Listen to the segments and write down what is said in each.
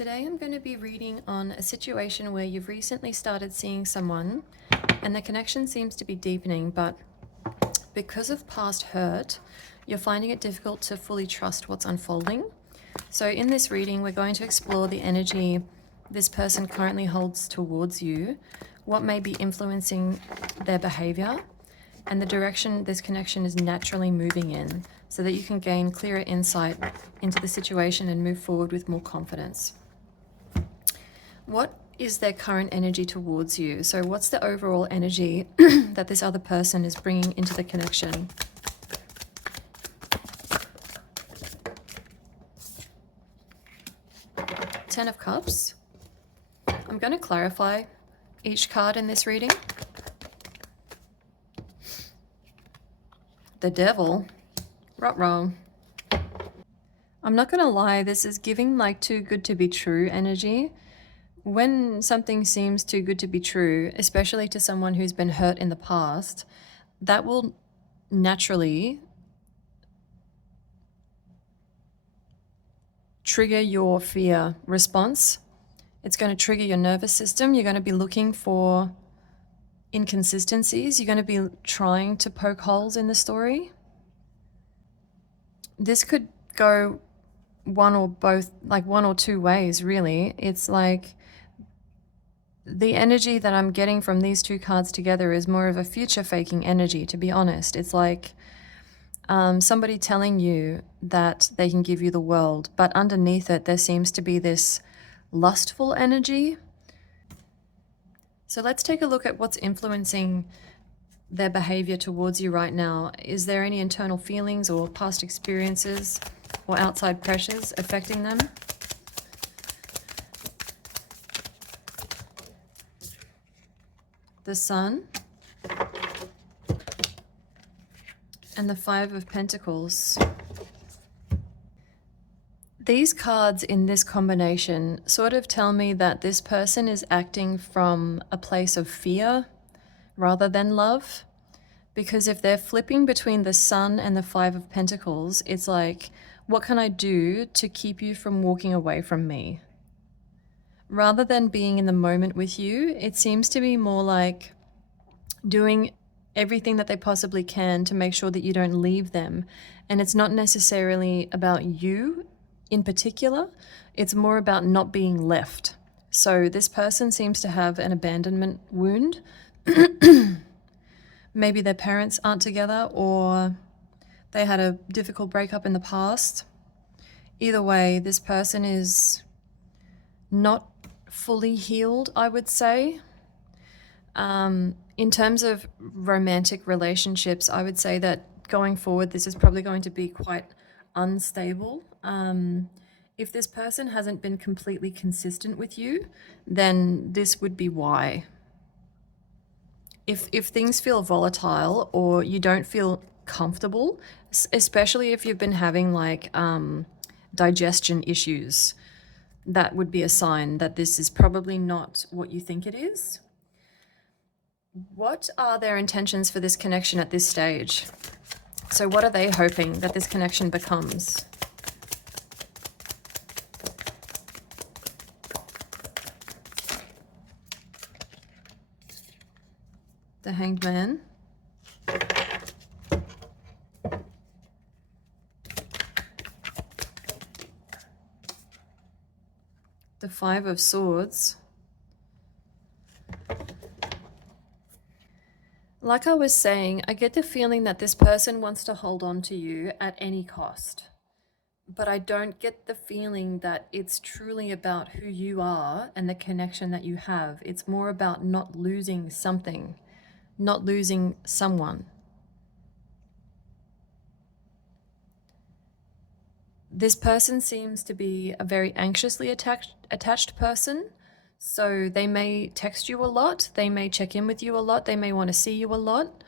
Today I'm going to be reading on a situation where you've recently started seeing someone and the connection seems to be deepening, but because of past hurt, you're finding it difficult to fully trust what's unfolding. So in this reading, we're going to explore the energy this person currently holds towards you, what may be influencing their behavior, and the direction this connection is naturally moving in, so that you can gain clearer insight into the situation and move forward with more confidence. What is their current energy towards you? So what's the overall energy that this other person is bringing into the connection? Ten of Cups. I'm going to clarify each card in this reading. The Devil. Ruh-roh. I'm not going to lie, this is giving like too good to be true energy. When something seems too good to be true, especially to someone who's been hurt in the past, that will naturally trigger your fear response. It's going to trigger your nervous system. You're going to be looking for inconsistencies. You're going to be trying to poke holes in the story. This could go one or two ways, really. It's like the energy that I'm getting from these two cards together is more of a future faking energy, to be honest. It's like somebody telling you that they can give you the world, but underneath it, there seems to be this lustful energy. So let's take a look at what's influencing their behavior towards you right now. Is there any internal feelings or past experiences or outside pressures affecting them? The Sun and the Five of Pentacles. These cards in this combination sort of tell me that this person is acting from a place of fear rather than love. Because if they're flipping between the Sun and the Five of Pentacles, it's like, what can I do to keep you from walking away from me? Rather than being in the moment with you, it seems to be more like doing everything that they possibly can to make sure that you don't leave them. And it's not necessarily about you in particular, it's more about not being left. So this person seems to have an abandonment wound. Maybe their parents aren't together, or they had a difficult breakup in the past. Either way, this person is not fully healed, I would say. In terms of romantic relationships, I would say that going forward, this is probably going to be quite unstable. If this person hasn't been completely consistent with you, then this would be why. If things feel volatile or you don't feel comfortable, especially if you've been having like digestion issues, that would be a sign that this is probably not what you think it is. What are their intentions for this connection at this stage? So what are they hoping that this connection becomes? The Hanged Man. The Five of Swords. Like I was saying, I get the feeling that this person wants to hold on to you at any cost. But I don't get the feeling that it's truly about who you are and the connection that you have. It's more about not losing something, not losing someone. This person seems to be a very anxiously attached person. So they may text you a lot, they may check in with you a lot, they may want to see you a lot.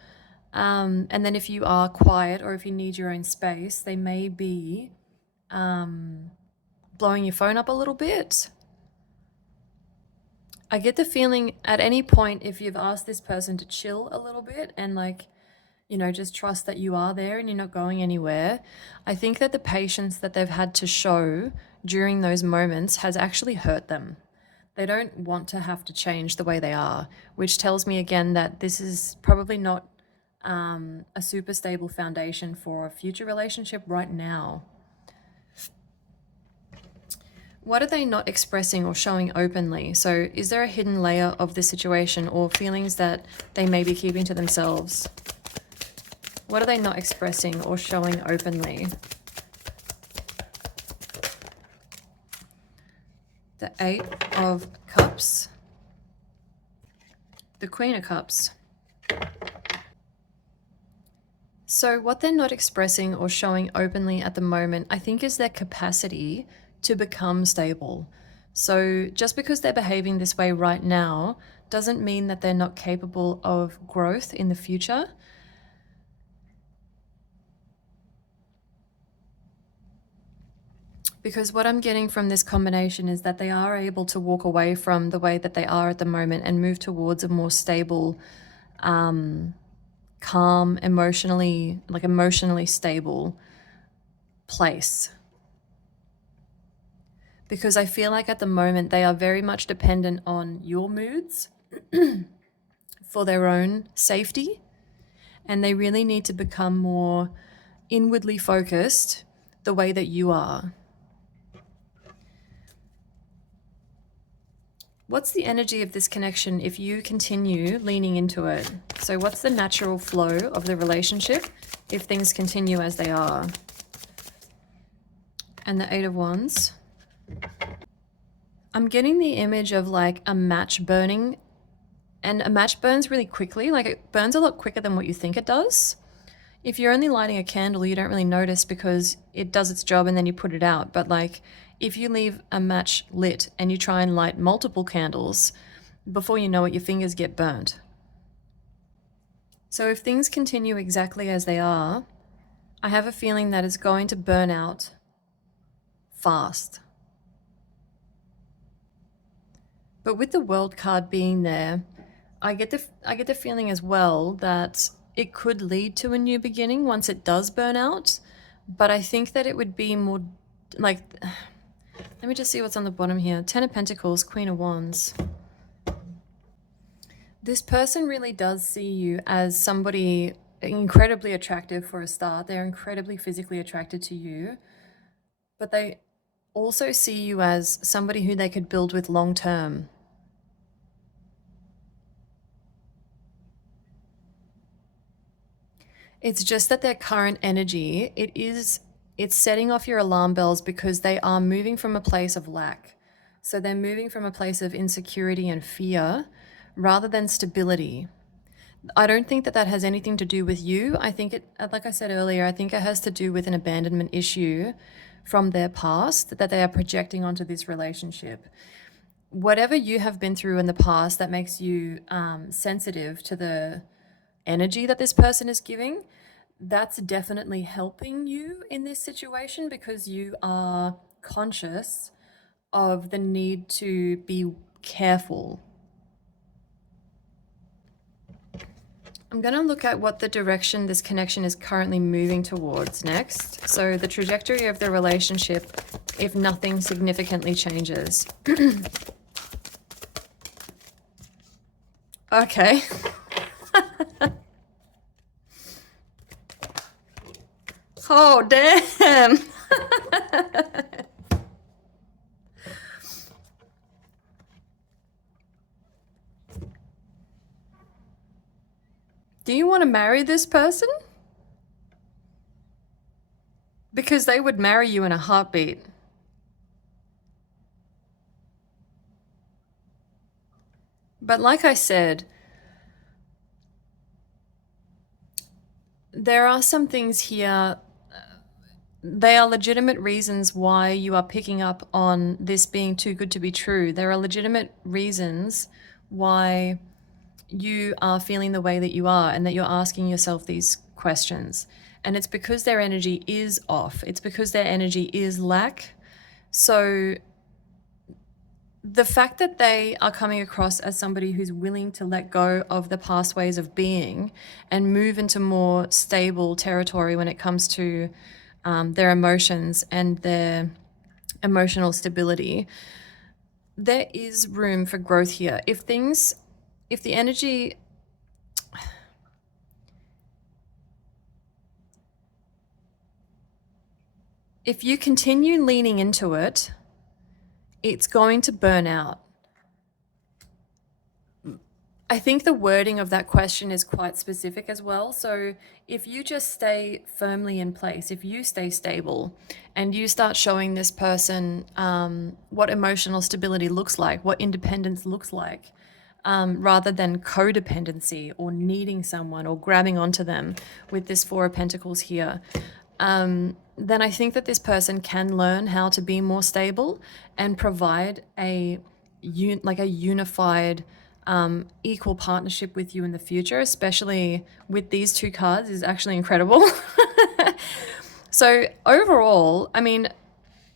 And then if you are quiet or if you need your own space, they may be blowing your phone up a little bit. I get the feeling at any point, if you've asked this person to chill a little bit and like, you know, just trust that you are there and you're not going anywhere, I think that the patience that they've had to show during those moments has actually hurt them. They don't want to have to change the way they are, which tells me again that this is probably not a super stable foundation for a future relationship right now. What are they not expressing or showing openly? So is there a hidden layer of the situation or feelings that they may be keeping to themselves? What are they not expressing or showing openly? The Eight of Cups. The Queen of Cups. So what they're not expressing or showing openly at the moment, I think, is their capacity to become stable. So just because they're behaving this way right now doesn't mean that they're not capable of growth in the future. Because what I'm getting from this combination is that they are able to walk away from the way that they are at the moment and move towards a more stable, calm, emotionally stable place. Because I feel like at the moment they are very much dependent on your moods for their own safety, and they really need to become more inwardly focused the way that you are. What's the energy of this connection if you continue leaning into it? So what's the natural flow of the relationship if things continue as they are? And the Eight of Wands. I'm getting the image of like a match burning, and a match burns really quickly. Like it burns a lot quicker than what you think it does. If you're only lighting a candle, you don't really notice because it does its job and then you put it out. But like if you leave a match lit and you try and light multiple candles, before you know it, your fingers get burnt. So if things continue exactly as they are, I have a feeling that it's going to burn out fast. But with the World card being there, I get the feeling as well that it could lead to a new beginning once it does burn out. But I think that it would be more like, let me just see what's on the bottom here. Ten of Pentacles, Queen of Wands. This person really does see you as somebody incredibly attractive for a start. They're incredibly physically attracted to you, but they also see you as somebody who they could build with long term. It's just that their current energy, it's setting off your alarm bells because they are moving from a place of lack. So they're moving from a place of insecurity and fear rather than stability. I don't think that that has anything to do with you. I think it, like I said earlier, I think it has to do with an abandonment issue from their past that they are projecting onto this relationship. Whatever you have been through in the past that makes you sensitive to the energy that this person is giving, that's definitely helping you in this situation because you are conscious of the need to be careful. I'm going to look at what the direction this connection is currently moving towards next. So the trajectory of the relationship if nothing significantly changes. Okay. Oh, damn. Do you want to marry this person? Because they would marry you in a heartbeat. But like I said, there are some things here. They are legitimate reasons why you are picking up on this being too good to be true. There are legitimate reasons why you are feeling the way that you are and that you're asking yourself these questions. And it's because their energy is off. It's because their energy is lack. So the fact that they are coming across as somebody who's willing to let go of the past ways of being and move into more stable territory when it comes to their emotions and their emotional stability, there is room for growth here. If the energy, if you continue leaning into it, it's going to burn out. I think the wording of that question is quite specific as well. So if you just stay firmly in place, if you stay stable and you start showing this person what emotional stability looks like, what independence looks like, rather than codependency or needing someone or grabbing onto them with this Four of Pentacles here, then I think that this person can learn how to be more stable and provide a unified, equal partnership with you in the future, especially with these two cards, is actually incredible. So overall, I mean,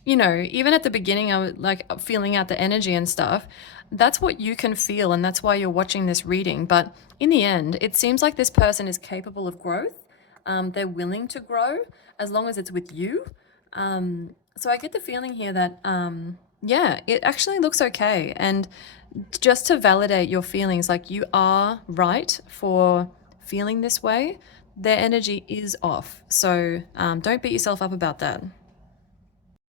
even at the beginning, I was like feeling out the energy and stuff. That's what you can feel, and that's why you're watching this reading. But in the end, it seems like this person is capable of growth. They're willing to grow as long as it's with you. So I get the feeling here that, yeah, it actually looks okay. And just to validate your feelings, like you are right for feeling this way, their energy is off. So don't beat yourself up about that.